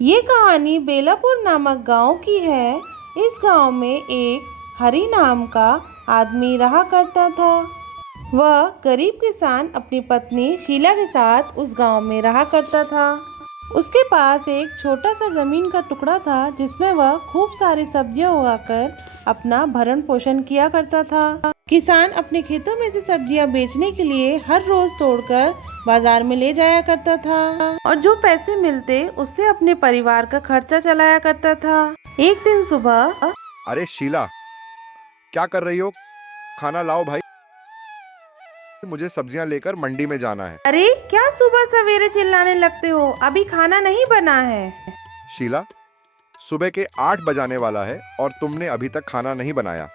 ये कहानी बेलापुर नामक गांव की है। इस गांव में एक हरि नाम का आदमी रहा करता था। वह गरीब किसान अपनी पत्नी शीला के साथ उस गांव में रहा करता था। उसके पास एक छोटा सा जमीन का टुकड़ा था जिसमें वह खूब सारी सब्जियां उगाकर अपना भरण पोषण किया करता था। किसान अपने खेतों में से सब्जियां बेचने के लिए हर रोज तोड़कर बाजार में ले जाया करता था और जो पैसे मिलते उससे अपने परिवार का खर्चा चलाया करता था। एक दिन सुबह अरे शीला, क्या कर रही हो? खाना लाओ भाई, मुझे सब्जियां लेकर मंडी में जाना है। अरे क्या सुबह सवेरे चिल्लाने लगते हो, अभी खाना नहीं बना है। शीला, सुबह के 8 बजाने वाला है और तुमने अभी तक खाना नहीं बनाया।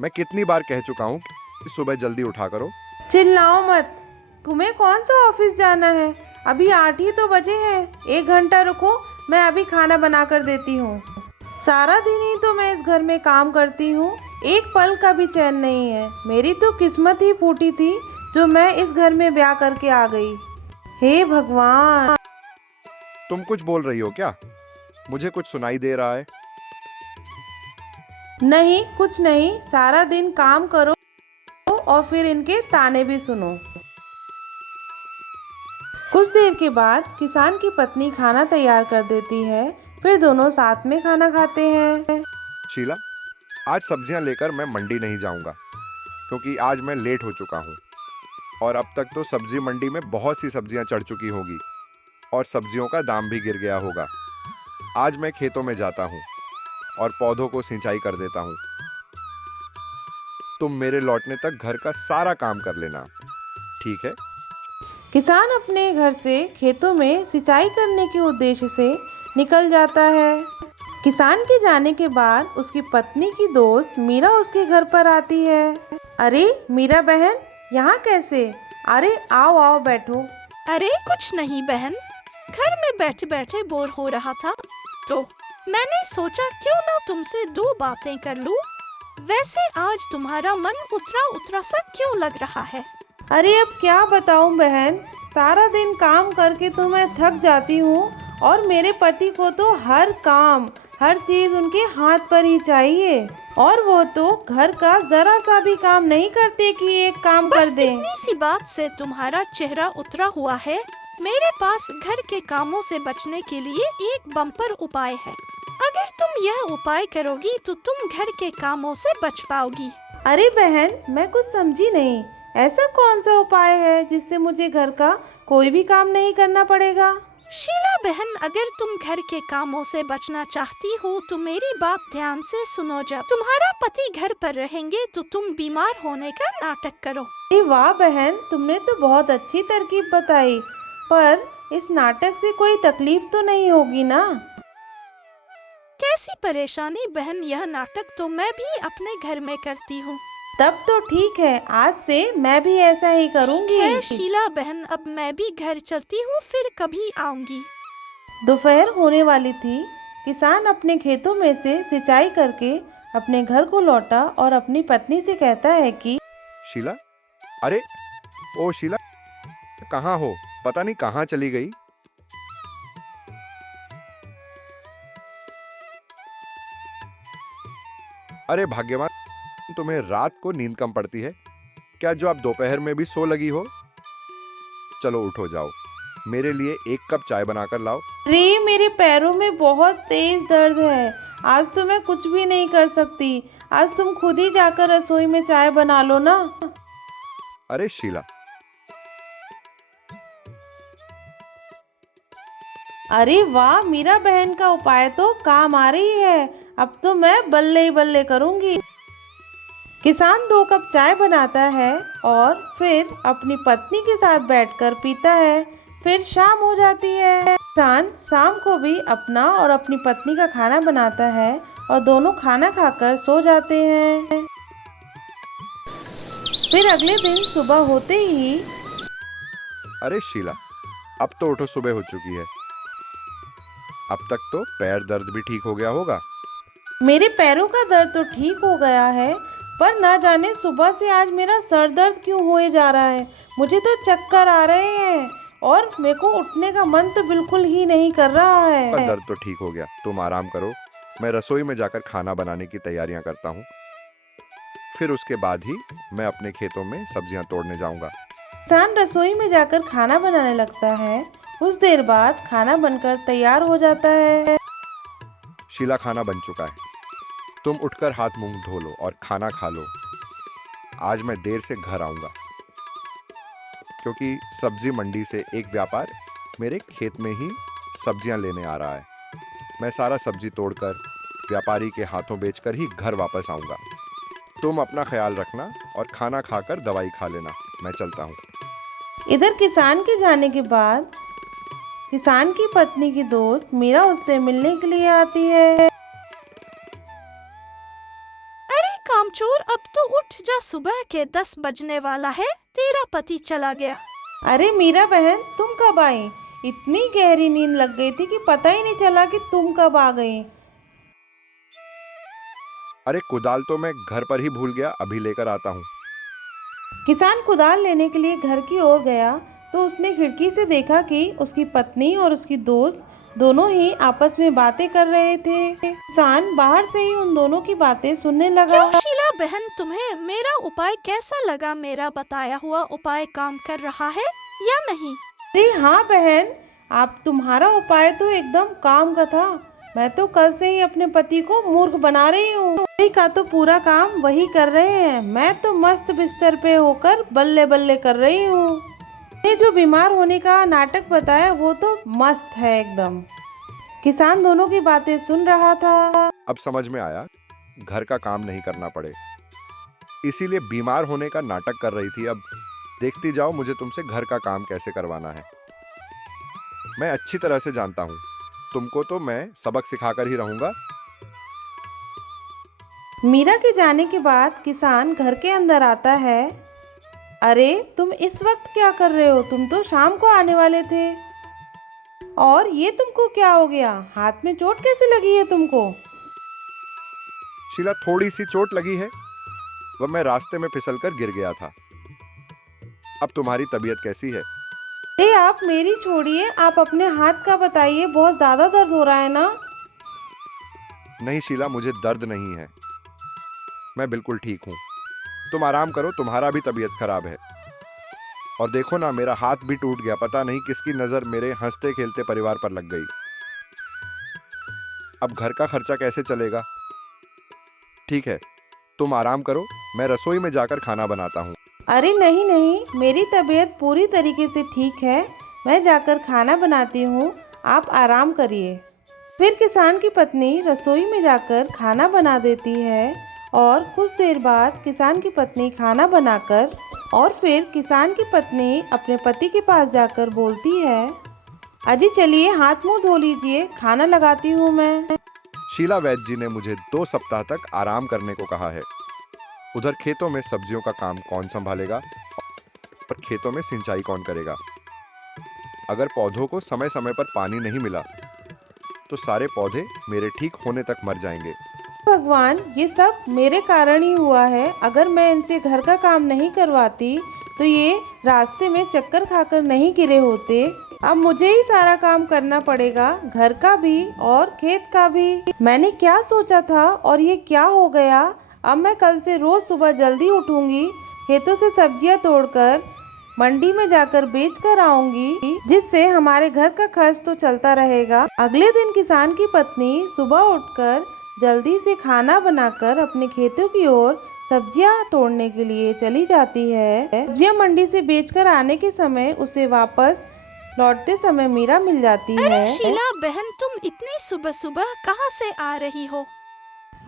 मैं कितनी बार कह चुका हूँ कि सुबह जल्दी उठा करो। चिल्लाओ मत, तुम्हें कौन सा ऑफिस जाना है? अभी 8 ही तो बजे हैं। 1 घंटा रुको, मैं अभी खाना बना कर देती हूँ। सारा दिन ही तो मैं इस घर में काम करती हूँ, एक पल का भी चैन नहीं है। मेरी तो किस्मत ही फूटी थी जो मैं इस घर में ब्याह करके आ गई। हे भगवान! तुम कुछ बोल रही हो क्या? मुझे कुछ सुनाई दे रहा है। नहीं, कुछ नहीं। सारा दिन काम करो और फिर इनके ताने भी सुनो। कुछ देर के बाद किसान की पत्नी खाना तैयार कर देती है, फिर दोनों साथ में खाना खाते हैं। शीला, आज सब्जियां लेकर मैं मंडी नहीं जाऊंगा क्योंकि आज मैं लेट हो चुका हूँ और अब तक तो सब्जी मंडी में बहुत सी सब्जियां चढ़ चुकी होगी और सब्जियों का दाम भी गिर गया होगा। आज मैं खेतों में जाता हूँ और पौधों को सिंचाई कर देता हूँ। तुम मेरे लौटने तक घर का सारा काम कर लेना, ठीक है? किसान अपने घर से खेतों में सिंचाई करने के उद्देश्य से निकल जाता है। किसान के जाने के बाद उसकी पत्नी की दोस्त मीरा उसके घर पर आती है। अरे मीरा बहन, यहाँ कैसे? अरे आओ आओ बैठो। अरे कुछ नहीं बहन, घर में बैठे बैठे बोर हो रहा था तो मैंने सोचा क्यों ना तुमसे 2 बातें कर लूं। वैसे आज तुम्हारा मन उतरा उतरा सा क्यों लग रहा है? अरे अब क्या बताऊं बहन, सारा दिन काम करके तो मैं थक जाती हूँ और मेरे पति को तो हर काम हर चीज उनके हाथ पर ही चाहिए और वो तो घर का जरा सा भी काम नहीं करते कि एक काम बस कर दे। इतनी सी बात से तुम्हारा चेहरा उतरा हुआ है। मेरे पास घर के कामों से बचने के लिए एक बम्पर उपाय है। अगर तुम यह उपाय करोगी तो तुम घर के कामों से बच पाओगी। अरे बहन, मैं कुछ समझी नहीं। ऐसा कौन सा उपाय है जिससे मुझे घर का कोई भी काम नहीं करना पड़ेगा? शीला बहन, अगर तुम घर के कामों से बचना चाहती हो तो मेरी बात ध्यान से सुनो। जब तुम्हारा पति घर पर रहेंगे तो तुम बीमार होने का नाटक करो। अरे वाह बहन, तुमने तो बहुत अच्छी तरकीब बताई, पर इस नाटक से कोई तकलीफ तो नहीं होगी ना? कैसी परेशानी बहन, यह नाटक तो मैं भी अपने घर में करती हूँ। तब तो ठीक है, आज से मैं भी ऐसा ही करूँगी। ठीक है शीला बहन, अब मैं भी घर चलती हूँ, फिर कभी आऊंगी। दोपहर होने वाली थी। किसान अपने खेतों में से सिंचाई करके अपने घर को लौटा और अपनी पत्नी से कहता है कि शीला, अरे ओ शीला, कहाँ हो? पता नहीं कहाँ चली गई। अरे भाग्यवान, तुम्हें रात को नींद कम पड़ती है क्या जो आप दोपहर में भी सो लगी हो? चलो उठो, जाओ, मेरे लिए 1 कप चाय बनाकर लाओ। रे, मेरे पैरों में बहुत तेज दर्द है, आज तो मैं कुछ भी नहीं कर सकती। आज तुम खुद ही जाकर रसोई में चाय बना लो ना। अरे शीला, अरे वाह, मीरा बहन का उपाय तो काम आ रही है। अब तो मैं बल्ले ही बल्ले करूंगी। किसान 2 कप चाय बनाता है और फिर अपनी पत्नी के साथ बैठकर पीता है। फिर शाम हो जाती है। किसान शाम को भी अपना और अपनी पत्नी का खाना बनाता है और दोनों खाना खाकर सो जाते हैं। फिर अगले दिन सुबह होते ही अरे शीला, अब तो उठो, सुबह हो चुकी है। अब तक तो पैर दर्द भी ठीक हो गया होगा। मेरे पैरों का दर्द तो ठीक हो गया है, पर ना जाने सुबह से आज मेरा सर दर्द क्यों होए जा रहा है। मुझे तो चक्कर आ रहे हैं। और मेरे को उठने का मन तो बिल्कुल ही नहीं कर रहा है। दर्द तो ठीक हो गया, तुम आराम करो। मैं रसोई में जाकर खाना बनाने की तैयारियां करता हूँ। फिर उसके बाद ही मैं अपने खेतों में सब्जियां तोड़ने जाऊंगा। किसान रसोई में जाकर खाना बनाने लगता है। कुछ देर बाद खाना बनकर तैयार हो जाता है। शीला, खाना बन चुका है। तुम उठकर हाथ मुंह धो लो और खाना खा लो। आज मैं देर से घर आऊंगा क्योंकि सब्जी मंडी से एक व्यापार मेरे खेत में ही सब्जियां लेने आ रहा है। मैं सारा सब्जी तोड़कर व्यापारी के हाथों बेचकर ही घर वापस आऊंगा। तुम अपना ख्याल रखना और खाना खाकर दवाई खा लेना। मैं चलता हूँ। इधर किसान के जाने के बाद किसान की पत्नी की दोस्त मीरा उससे मिलने के लिए आती है। अरे कामचोर, अब तो उठ जा, सुबह के 10 बजने वाला है। तेरा पति चला गया। अरे मीरा बहन, तुम कब आई? इतनी गहरी नींद लग गई थी कि पता ही नहीं चला कि तुम कब आ गई। अरे कुदाल तो मैं घर पर ही भूल गया, अभी लेकर आता हूँ। किसान कुदाल लेने के लिए घर की ओर गया तो उसने खिड़की से देखा कि उसकी पत्नी और उसकी दोस्त दोनों ही आपस में बातें कर रहे थे। किसान बाहर से ही उन दोनों की बातें सुनने लगा। क्यों शीला बहन, तुम्हें मेरा उपाय कैसा लगा? मेरा बताया हुआ उपाय काम कर रहा है या नहीं? अरे हाँ बहन, आप तुम्हारा उपाय तो एकदम काम का था। मैं तो कल से ही अपने पति को मूर्ख बना रही हूँ। वही का तो पूरा काम वही कर रहे हैं। मैं तो मस्त बिस्तर पे होकर बल्ले बल्ले कर रही हूँ। ये जो बीमार होने का नाटक बताया वो तो मस्त है एकदम। किसान दोनों की बातें सुन रहा था। अब समझ में आया, घर का काम नहीं करना पड़े, इसीलिए बीमार होने का नाटक कर रही थी। अब देखती जाओ मुझे तुमसे घर का काम कैसे करवाना है। मैं अच्छी तरह से जानता हूँ, तुमको तो मैं सबक सिखाकर ही रहूंगा। मीरा के जाने के बाद किसान घर के अंदर आता है। अरे तुम इस वक्त क्या कर रहे हो? तुम तो शाम को आने वाले थे। और ये तुमको क्या हो गया? हाथ में चोट कैसे लगी है तुमको? शीला, थोड़ी सी चोट लगी है, वह मैं रास्ते में फिसलकर गिर गया था। अब तुम्हारी तबीयत कैसी है? अरे आप मेरी छोड़िए, आप अपने हाथ का बताइए। बहुत ज्यादा दर्द हो रहा है ना? नहीं शीला, मुझे दर्द नहीं है, मैं बिल्कुल ठीक हूँ। तुम आराम करो, तुम्हारा भी तबीयत खराब है। और देखो ना, मेरा हाथ भी टूट गया। पता नहीं किसकी नजर मेरे हंसते खेलते परिवार पर लग गई। अब घर का खर्चा कैसे चलेगा? ठीक है, तुम आराम करो, मैं रसोई में जाकर खाना बनाता हूँ। अरे नहीं नहीं, मेरी तबीयत पूरी तरीके से ठीक है। मैं जाकर खाना बनाती हूँ, आप आराम करिए। फिर किसान की पत्नी रसोई में जाकर खाना बना देती है। और कुछ देर बाद किसान की पत्नी खाना बनाकर और फिर किसान की पत्नी अपने पति के पास जाकर बोलती है, अजी चलिए हाथ मुंह धो लीजिए, खाना लगाती हूँ मैं। शीला वैद्य जी ने मुझे 2 सप्ताह तक आराम करने को कहा है। उधर खेतों में सब्जियों का काम कौन संभालेगा और खेतों में सिंचाई कौन करेगा? अगर पौधों को समय समय पर पानी नहीं मिला तो सारे पौधे मेरे ठीक होने तक मर जाएंगे। भगवान, ये सब मेरे कारण ही हुआ है। अगर मैं इनसे घर का काम नहीं करवाती तो ये रास्ते में चक्कर खाकर नहीं गिरे होते। अब मुझे ही सारा काम करना पड़ेगा, घर का भी और खेत का भी। मैंने क्या सोचा था और ये क्या हो गया? अब मैं कल से रोज सुबह जल्दी उठूंगी, खेतों से सब्जियां तोड़कर मंडी में जाकर बेच कर आऊंगी, जिससे हमारे घर का खर्च तो चलता रहेगा। अगले दिन किसान की पत्नी सुबह उठकर जल्दी से खाना बनाकर अपने खेतों की ओर सब्जियां तोड़ने के लिए चली जाती है। सब्जियां मंडी से बेचकर आने के समय उसे वापस लौटते समय मीरा मिल जाती है। अरे शीला बहन, तुम इतनी सुबह सुबह कहाँ से आ रही हो?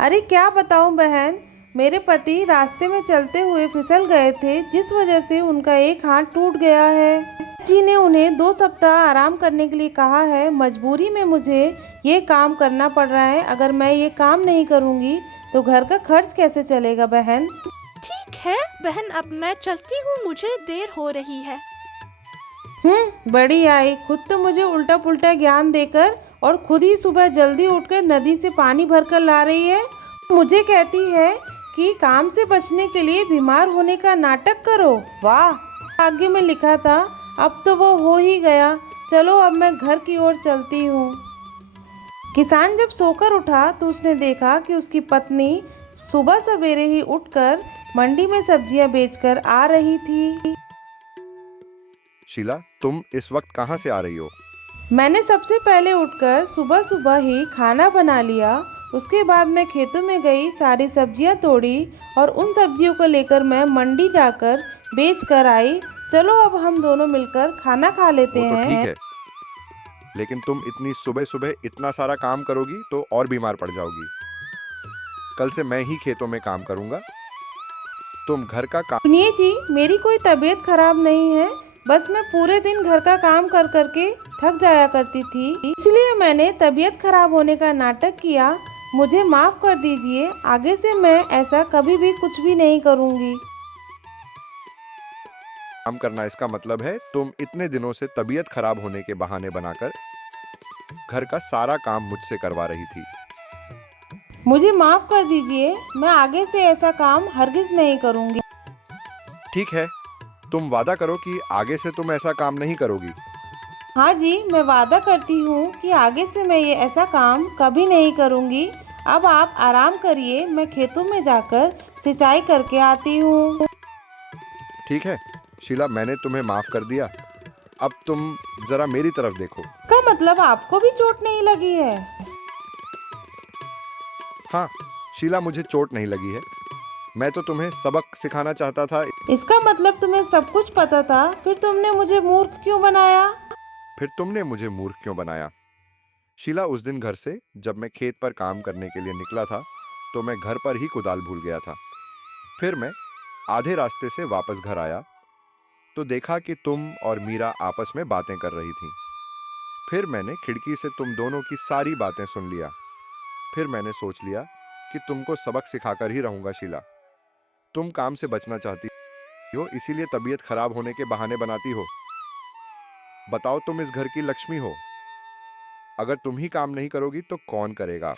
अरे क्या बताऊं बहन, मेरे पति रास्ते में चलते हुए फिसल गए थे, जिस वजह से उनका एक हाथ टूट गया है। जी ने उन्हें 2 सप्ताह आराम करने के लिए कहा है। मजबूरी में मुझे ये काम करना पड़ रहा है। अगर मैं ये काम नहीं करूँगी तो घर का खर्च कैसे चलेगा बहन? ठीक है बहन, अब मैं चलती हूँ, मुझे देर हो रही है। बड़ी आई, खुद तो मुझे उल्टा पुल्टा ज्ञान देकर और खुद ही सुबह जल्दी उठकर नदी से पानी भरकर ला रही है। मुझे कहती है कि काम से बचने के लिए बीमार होने का नाटक करो। वाह, भाग्य में लिखा था अब तो वो हो ही गया। चलो अब मैं घर की ओर चलती हूँ। किसान जब सोकर उठा तो उसने देखा कि उसकी पत्नी सुबह सवेरे ही उठकर मंडी में सब्जियां बेचकर आ रही थी। शीला, तुम इस वक्त कहाँ से आ रही हो? मैंने सबसे पहले उठकर सुबह सुबह ही खाना बना लिया। उसके बाद मैं खेतों में गई, सारी सब्जियां तोड़ी और उन सब्जियों को लेकर मैं मंडी जाकर बेच कर आई। चलो अब हम दोनों मिलकर खाना खा लेते वो तो हैं। ठीक है, लेकिन तुम इतनी सुबह सुबह इतना सारा काम करोगी तो और बीमार पड़ जाओगी। कल से मैं ही खेतों में काम करूंगा, तुम घर का काम। सुनिए जी, मेरी कोई तबीयत खराब नहीं है, बस मैं पूरे दिन घर का काम कर करके थक जाया करती थी, इसलिए मैंने तबीयत खराब होने का नाटक किया। मुझे माफ कर दीजिए, आगे से मैं ऐसा कभी भी कुछ भी नहीं करूंगी। काम करना इसका मतलब है तुम इतने दिनों से तबीयत खराब होने के बहाने बनाकर घर का सारा काम मुझसे करवा रही थी। मुझे माफ कर दीजिए, मैं आगे से ऐसा काम हरगिज नहीं करूंगी। ठीक है, तुम वादा करो कि आगे से तुम ऐसा काम नहीं करोगी। हाँ जी, मैं वादा करती हूँ कि आगे से मैं ये ऐसा काम कभी नहीं करूँगी। अब आप आराम करिए, मैं खेतों में जाकर सिंचाई करके आती हूँ। ठीक है शीला, मैंने तुम्हें माफ कर दिया। अब तुम जरा मेरी तरफ देखो। का मतलब आपको भी चोट नहीं लगी है? हाँ शीला, मुझे चोट नहीं लगी है। मैं तो तुम्हें सबक सिखाना चाहता था। इसका मतलब तुम्हें सब कुछ पता था, फिर तुमने मुझे मूर्ख क्यों बनाया? फिर तुमने मुझे मूर्ख क्यों बनाया? शीला, उस दिन घर से जब मैं खेत पर काम करने के लिए निकला था तो मैं घर पर ही कुदाल भूल गया था। फिर मैं आधे रास्ते से वापस घर आया तो देखा कि तुम और मीरा आपस में बातें कर रही थीं। फिर मैंने खिड़की से तुम दोनों की सारी बातें सुन लिया। फिर मैंने सोच लिया कि तुमको सबक सिखाकर ही रहूंगा। शीला, तुम काम से बचना चाहती हो, इसीलिए तबीयत खराब होने के बहाने बनाती हो। बताओ, तुम इस घर की लक्ष्मी हो, अगर तुम ही काम नहीं करोगी तो कौन करेगा?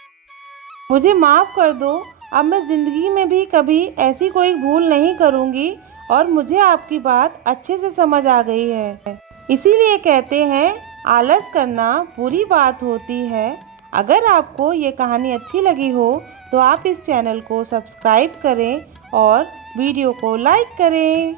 मुझे माफ कर दो, अब मैं जिंदगी में भी कभी ऐसी कोई भूल नहीं करूँगी और मुझे आपकी बात अच्छे से समझ आ गई है। इसीलिए कहते हैं, आलस करना बुरी बात होती है। अगर आपको ये कहानी अच्छी लगी हो तो आप इस चैनल को सब्सक्राइब करें और वीडियो को लाइक करें।